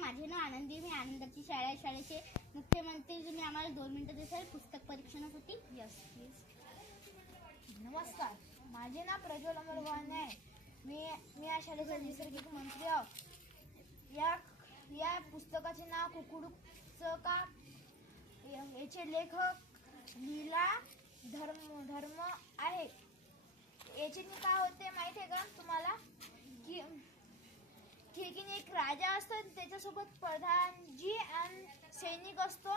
माझे नाव आनंदी, मी आनंदाची शाळा आहे. शाळेचे मुख्यमंत्री तुम्ही आम्हाला 2 मिनिटं देसाल पुस्तक परीक्षणासाठी? Yes please. नमस्कार, माझे नाव प्रज्वल अमर वाहने आहे. मी या शाळेचा नैसर्गिक मंत्री आहोत. या पुस्तकाचे नाव कुकुडूचं का. याचे लेखक लीला धर्म आहे. याचे काय होते माहिती आहे का तुम्हाला की एक राजा असतो, त्याच्यासोबत प्रधानजी आणि सैनिक असतो.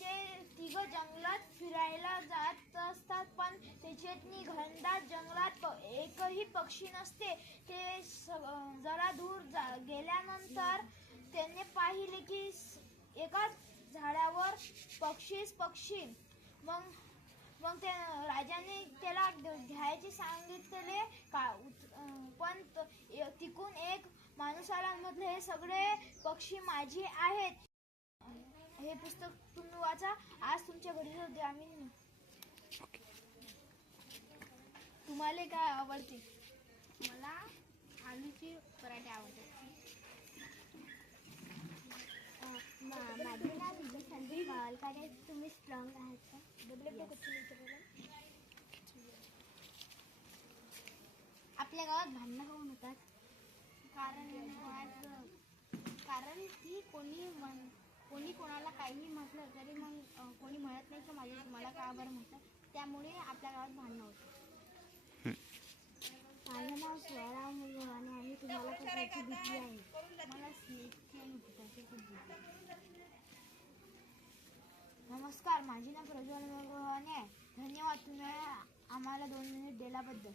ते तिघं जंगलात फिरायला जात असतात, पण त्याच्यातनी घनदाट जंगलात एकही पक्षी नसते. ते जरा दूर गेल्यानंतर त्यांनी पाहिले की एका झाडावर पक्षी. मग त्या राजाने त्याला घ्यायचे सांगितले, पण तिकून एक माणूस आला, म्हटलं हे सगळे पक्षी माझे आहेत. हे पुस्तक तुम्ही वाचा. आज तुमच्या घरी होते आम्ही. तुम्हाला काय आवडते? मला आलूचे पराठे आवडतात. माझे नाव विजय संदीप मावलकर. तुम्ही स्ट्रॉंग आहात का? आपल्या गावात भांडणं होऊन होतात कारण की कोणी कोणाला काही म्हटलं तरी मग कोणी म्हणत नाही की मला का बरं म्हटलं, त्यामुळे आपल्या गावात भांडणं होतं. माझं नाव स्वराम आणि आम्ही तुम्हाला कशाची भीती आहे? मला स्नेकची आणि भूताची खूप भीती आहे. नमस्कार, माझे नाव प्रज्वल अमर वाहने आहे. धन्यवाद तुम्ही आम्हाला 2 मिनिट दिल्याबद्दल.